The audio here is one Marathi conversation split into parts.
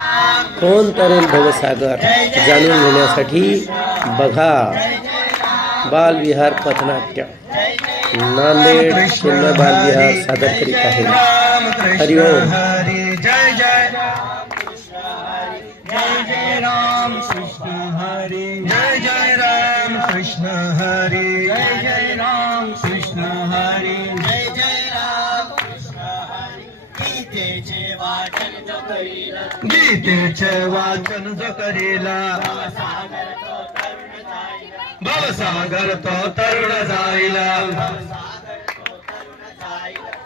कोण तरेल भवसागर जाणून घेण्यासाठी बघा बालविहार पथनाट्य नांदेड चिन्मय बालविहार सादर करीत आहे। हरिओम। जय जय जय जय राम कृष्ण हरी जय जय राम कृष्ण हरी जय जय राम कृष्ण हरी जय जय राम कृष्ण हरी गीतेचे वाचन जो करीला भवसागर तो तरुण जाईला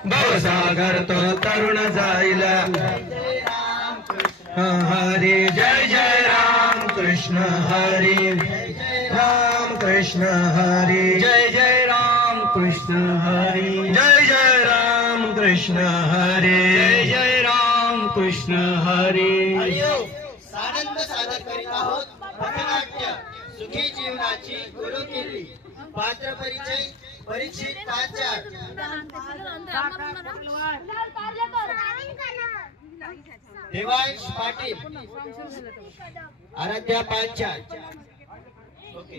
भवसागर तो तरुण जाईला हरी जय जय राम कृष्ण हरी राम कृष्ण हरी जय जय राम कृष्ण हरी जय जय राम कृष्ण हरी जय जय राम कृष्ण हरी। सानंद सादर करीत आहोत पथनाट्य सुखी जीवनाची गुरुकिल्ली पात्र परिचय परीक्षित पाचार देवांश पाटील आराध्या पाचार ओके।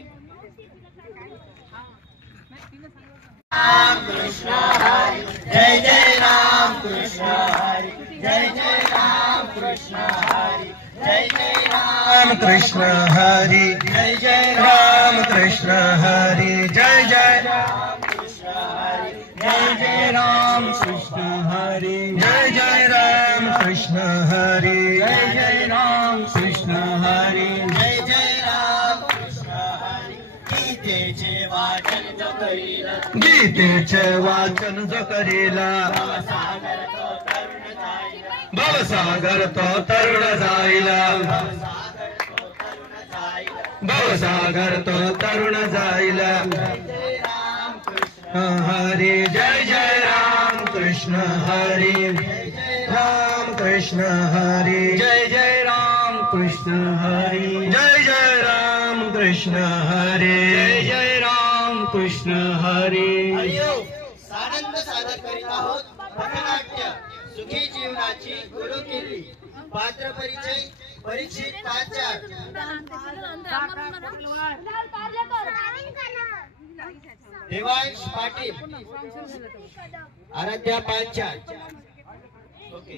राम कृष्ण हरी जय जय राम कृष्ण हरी जय जय राम कृष्ण हरी जय जय राम कृष्ण हरी जय जय राम कृष्ण हरी जय जय राम कृष्ण हरी जय जय राम कृष्ण हरी जय जय राम कृष्ण हरी जय जय राम कृष्ण हरी जय जय राम कृष्ण हरी गीतेचे वाचन जो करीला गीतेचे वाचन जो करीला भवसागर तो तरुण जाईला भवसागर तो तरुण जाईला हरी जय जय राम कृष्ण हरी राम कृष्ण हरी जय जय राम कृष्ण हरी जय जय राम कृष्ण हरी जय जय राम कृष्ण हरी। सानंद सादर करीत आहोत पथनाट्य सुखी जीवनाची गुरुकिल्ली पात्र परिचय परीक्षित पाचार देवांश पाटील आराध्या पाचार ओके।